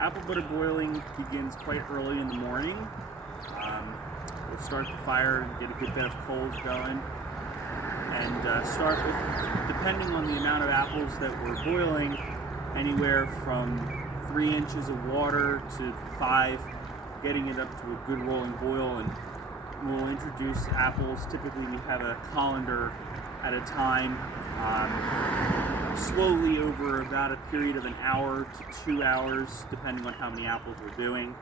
Apple butter boiling begins quite early in the morning. We'll start the fire, get a good bed of coals going, and start with, depending on the amount of apples that we're boiling, anywhere from 3 inches of water to 5, getting it up to a good rolling boil. And we'll introduce apples. Typically we have a colander at a time, slowly over about a period of an hour to 2 hours, depending on how many apples we're doing.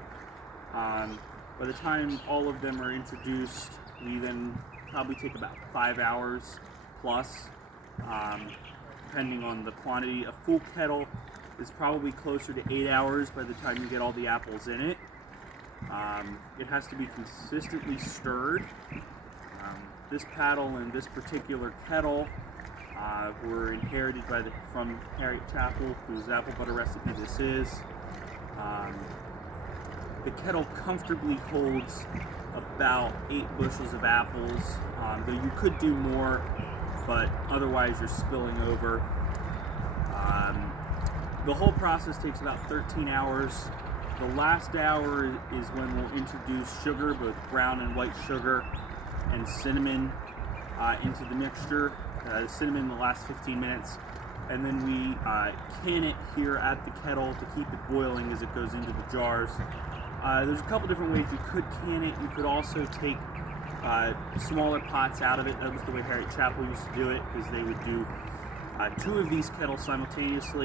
By the time all of them are introduced, we then probably take about 5 hours plus, depending on the quantity. A full kettle is probably closer to 8 hours by the time you get all the apples in it. It has to be consistently stirred. This paddle and this particular kettle were inherited from Harriet Chapel, whose apple butter recipe this is. The kettle comfortably holds about 8 bushels of apples, though you could do more, but otherwise you're spilling over. The whole process takes about 13 hours. The last hour is when we'll introduce sugar, both brown and white sugar, and cinnamon into the mixture. Cinnamon in the last 15 minutes. And then we can it here at the kettle to keep it boiling as it goes into the jars. There's a couple different ways you could can it. You could also take smaller pots out of it. That was the way Harriet Chapel used to do it, because they would do 2 of these kettles simultaneously.